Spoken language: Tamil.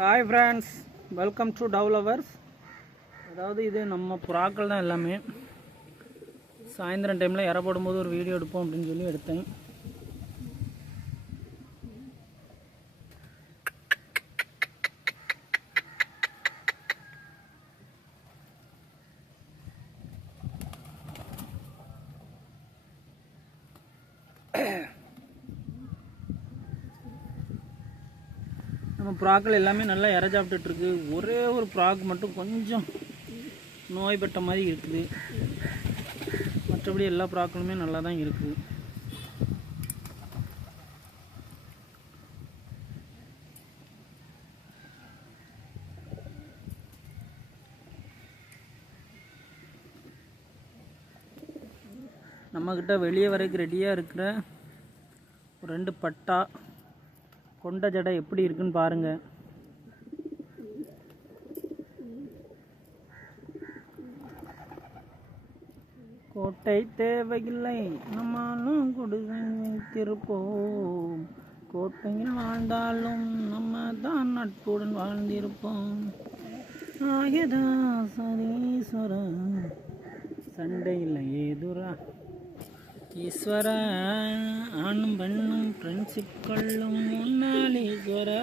Hi friends, welcome to dove lovers. அதாவது இது நம்ம புறாக்கள் தான் எல்லாமே. சாயந்தரம் டைமில் இற போடும்போது ஒரு வீடியோ எடுப்போம் அப்படின்னு சொல்லி எடுத்தேன். நம்ம புறாக்கள் எல்லாமே நல்லா இற சாப்பிட்டுட்ருக்கு. ஒரே ஒரு புறாக்கு மட்டும் கொஞ்சம் நோய்பட்ட மாதிரி இருக்குது. மற்றபடி எல்லா புறாக்களுமே நல்லா தான் இருக்குது. நம்மக்கிட்ட வெளியே வரைக்கும் ரெடியாக இருக்கிற ஒரு 2 பட்டா கொண்ட ஜடை எப்படி இருக்குன்னு பாருங்க. கோட்டை தேவையில்லை, நம்மளும் கொடுமை வைத்திருப்போம். கோட்டையில் வாழ்ந்தாலும் நம்ம தான் நட்புடன் வாழ்ந்திருப்போம். ஆயதா சரீஸ்வரா, சண்டையில் ஏதுரா ஈஸ்வரா, ஆணும் பெண்ணும் ஃப்ரெண்ட்ஷிப் கொள்ளும் முன்னாள் ஈஸ்வரா.